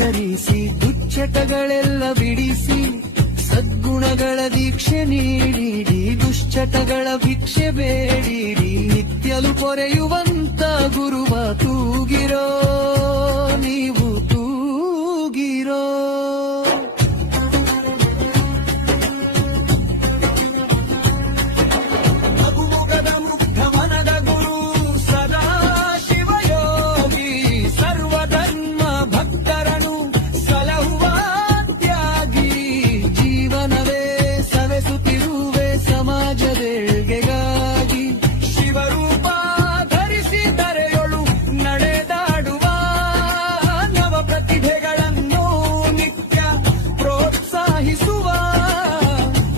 ಆಚರಿಸಿ ದುಶ್ಚಟಗಳೆಲ್ಲ ಬಿಡಿಸಿ ಸದ್ಗುಣಗಳ ದೀಕ್ಷೆ ನೀಡಿರಿ ದುಶ್ಚಟಗಳ ಭಿಕ್ಷೆ ಬೇಡಿರಿ ನಿತ್ಯಲು ಪೊರೆಯುವಂತ ಗುರುವ ತೂಗಿರೋ ನೀವು ತೂಗಿರೋ ಮಗುಮುಗದ ಮುಗ್ಧ ಮನದ ಗುರು ಸದಾ ಶಿವಯೋಗಿ ಸರ್ವಧರ್ಮ ಭಕ್ತರನು ಸಲಹುವ ತ್ಯಾಗಿ ಜೀವನವೇ ಸವೆಸುತ್ತಿರುವೆ ಸಮಾಜದೇಳ್ಗೆಗಾಗಿ ಶಿವರೂಪ ಧರಿಸಿ ಧರೆಯೊಳು ನಡೆದಾಡುವ ನವ ಪ್ರತಿಭೆಗಳನ್ನು ನಿತ್ಯ ಪ್ರೋತ್ಸಾಹಿಸುವ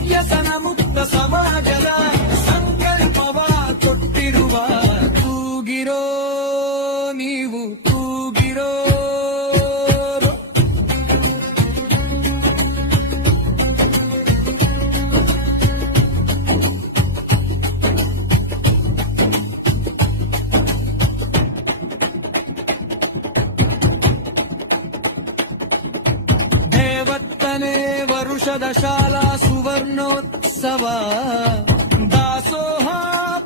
ವ್ಯಸನ ಮುಕ್ತ ಸಮಾಜದ ಸಂಕಲ್ಪವ ಕೊಟ್ಟಿರುವ ತೂಗಿರೋ ನೀವು ತೂಗಿರೋ ದೇವತ್ತನೇ ವರುಷದ ಶಾಲಾ ಸುವರ್ಣೋತ್ಸವ ದಾಸೋಹ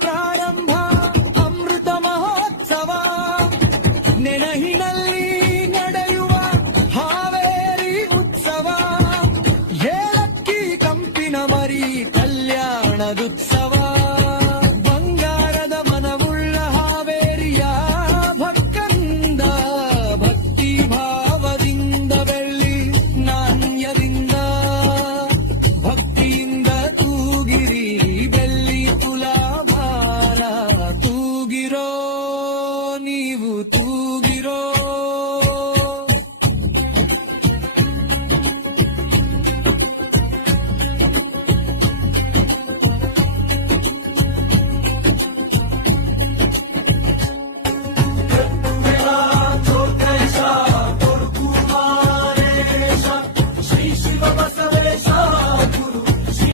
ಪ್ರಾರಂಭ ಅಮೃತ ಮಹೋತ್ಸವ ನೆನಹಿನಲ್ಲಿ ನಡೆಯುವ ಹಾವೇರಿ ಉತ್ಸವ ಏಳಕ್ಕಿ ಕಂಪಿನ ಮರಿ ಕಲ್ಯಾಣದುತ್ಸವ